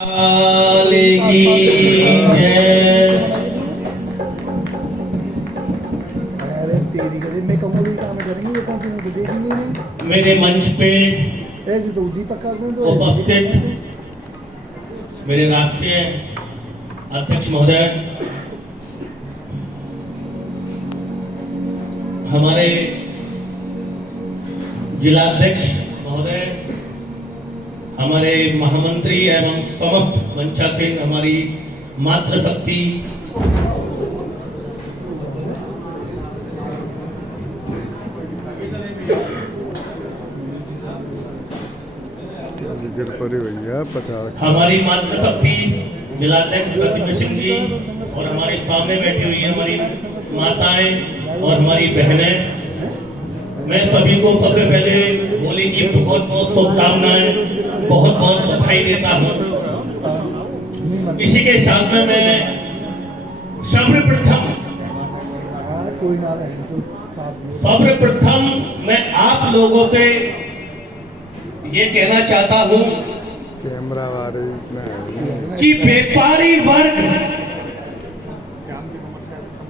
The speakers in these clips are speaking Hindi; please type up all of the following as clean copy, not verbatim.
की जय। अरे तेरी गली में कमोली काम करेंगे ये कौन सी मुझे देख ही नहीं। मेरे मंच पे ऐसे तो दीपक कर दें तो उपस्थित मेरे राष्ट्रीय अध्यक्ष महोदय, हमारे जिलाध्यक्ष महोदय, हमारे महामंत्री एवं समस्त मंचासीन, हमारी मातृशक्ति, हमारी मातृशक्ति जिलाध्यक्ष प्रतिभा सिंह जी और हमारे सामने बैठी हुई है हमारी माताएं और हमारी बहनें, मैं सभी को सबसे पहले होली की बहुत बहुत शुभकामनाएं, बहुत बहुत बधाई देता हूं। इसी के साथ में मैं सर्वप्रथम मैं आप लोगों से ये कहना चाहता हूं कैमरा वाले कि व्यापारी वर्ग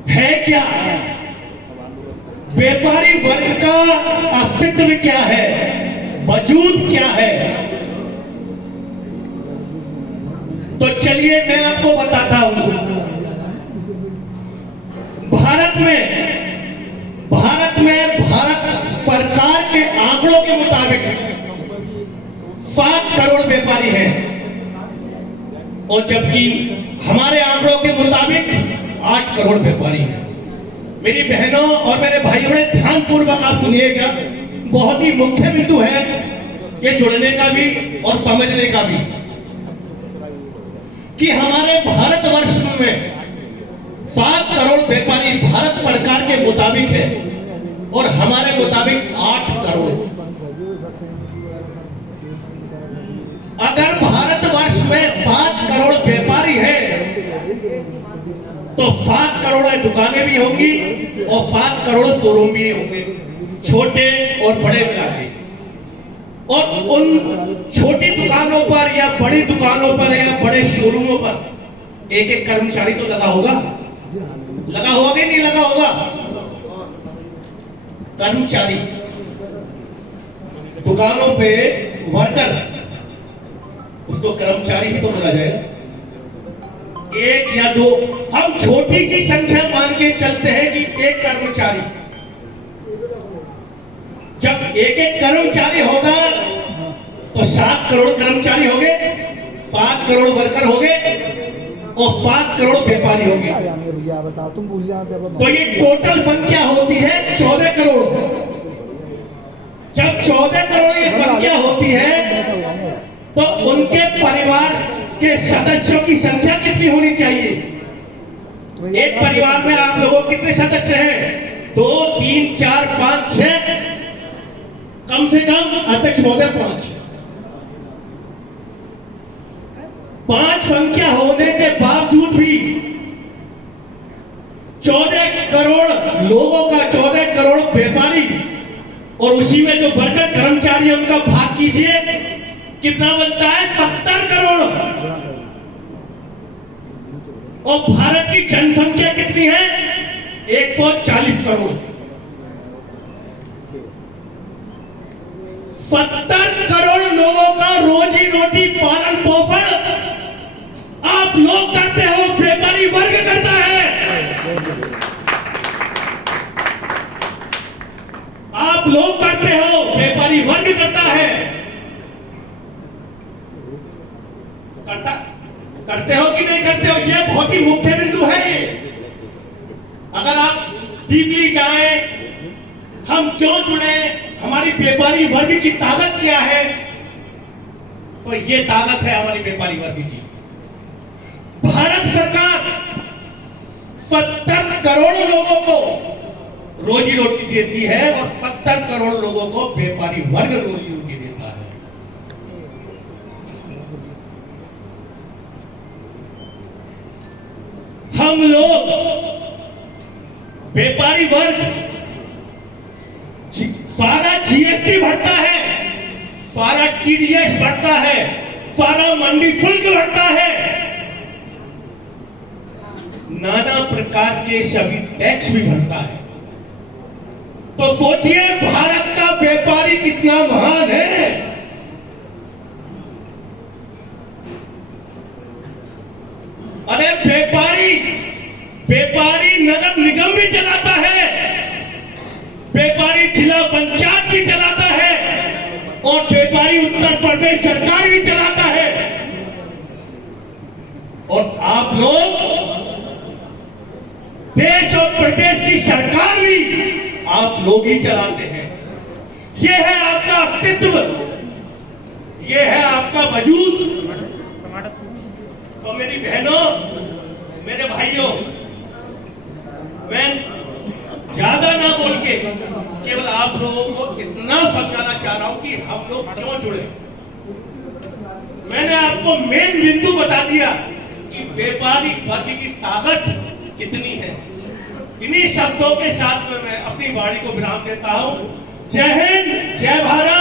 है क्या, व्यापारी वर्ग का अस्तित्व क्या है, वजूद क्या है। तो चलिए मैं आपको बताता हूं। भारत सरकार के आंकड़ों के मुताबिक 7 करोड़ व्यापारी हैं, और जबकि हमारे आंकड़ों के मुताबिक 8 करोड़ व्यापारी हैं। मेरी बहनों और मेरे भाइयों ने ध्यानपूर्वक आप सुनिएगा, बहुत ही मुख्य बिंदु है ये जुड़ने का भी और समझने का भी, कि हमारे भारतवर्ष में 7 करोड़ व्यापारी भारत सरकार के मुताबिक है और हमारे मुताबिक 8 करोड़। अगर भारतवर्ष में 7 करोड़ व्यापारी है तो 7 करोड़ दुकानें भी होंगी और 7 करोड़ शोरूम भी होंगे, छोटे और बड़े मिला के। और उन छोटी दुकानों पर या बड़ी दुकानों पर या बड़े शोरूमों पर एक एक कर्मचारी तो लगा होगा कि नहीं लगा होगा। कर्मचारी, दुकानों पे वर्कर, उसको कर्मचारी भी तो बोला जाएगा। 1 या 2, हम छोटी सी संख्या मान के चलते हैं कि 1 कर्मचारी। जब 1 कर्मचारी होगा तो 7 करोड़ कर्मचारी हो गए, 7 करोड़ वर्कर हो गए और 7 करोड़ व्यापारी हो गए। तो ये टोटल संख्या होती है 14 करोड़। जब 14 करोड़ ये संख्या होती है तो उनके परिवार के सदस्यों की संख्या कितनी होनी चाहिए? एक परिवार में आप लोगों कितने सदस्य हैं? 2, 3, 4, 5, 6, कम से कम अध्यक्ष महोदय 5 संख्या होने के बावजूद भी 14 करोड़ लोगों का, 14 करोड़ व्यापारी, और उसी में जो वर्कर कर्मचारी है उनका भाग कीजिए, कितना बनता है? 70 करोड़। और भारत की जनसंख्या कितनी है? 140 करोड़। 70 करोड़ लोगों का रोजी रोटी, पालन पोषण आप लोग करते हो, व्यापारी वर्ग करता है। आप लोग करते हो, व्यापारी वर्ग करता है। करते हो कि नहीं करते हो? ये बहुत ही मुख्य बिंदु है। ये अगर आप डीपली जाएं, हम क्यों जुड़े, हमारी व्यापारी वर्ग की ताकत क्या है, तो ये ताकत है हमारी व्यापारी वर्ग की। भारत सरकार 70 करोड़ लोगों को रोजी रोटी देती है और 70 करोड़ लोगों को व्यापारी वर्ग रोजी रोटी देता है। हम लोग व्यापारी वर्ग सारा जीएसटी भरता है, सारा टीडीएस भरता है, सारा मंडी शुल्क भरता है, नाना प्रकार के सभी टैक्स भी भरता है। तो सोचिए भारत का व्यापारी कितना महान है। अरे व्यापारी नगर निगम भी चलाता है, व्यापारी जिला पंचायत भी चलाता है, और व्यापारी उत्तर प्रदेश सरकार भी चलाता है। और आप लोग देश और प्रदेश की सरकार भी आप लोग ही चलाते हैं। ये है आपका अस्तित्व, ये है आपका वजूद। तो मेरी बहनों, मेरे भाइयों, मैं ज्यादा ना बोल के केवल आप लोगों को इतना समझाना चाह रहा हूं कि हम लोग क्यों जुड़े। मैंने आपको मेन बिंदु बता दिया कि व्यापारी वर्ग की ताकत कितनी है। इन्हीं शब्दों के साथ में मैं अपनी वाणी को विराम देता हूं। जय हिंद, जय भारत।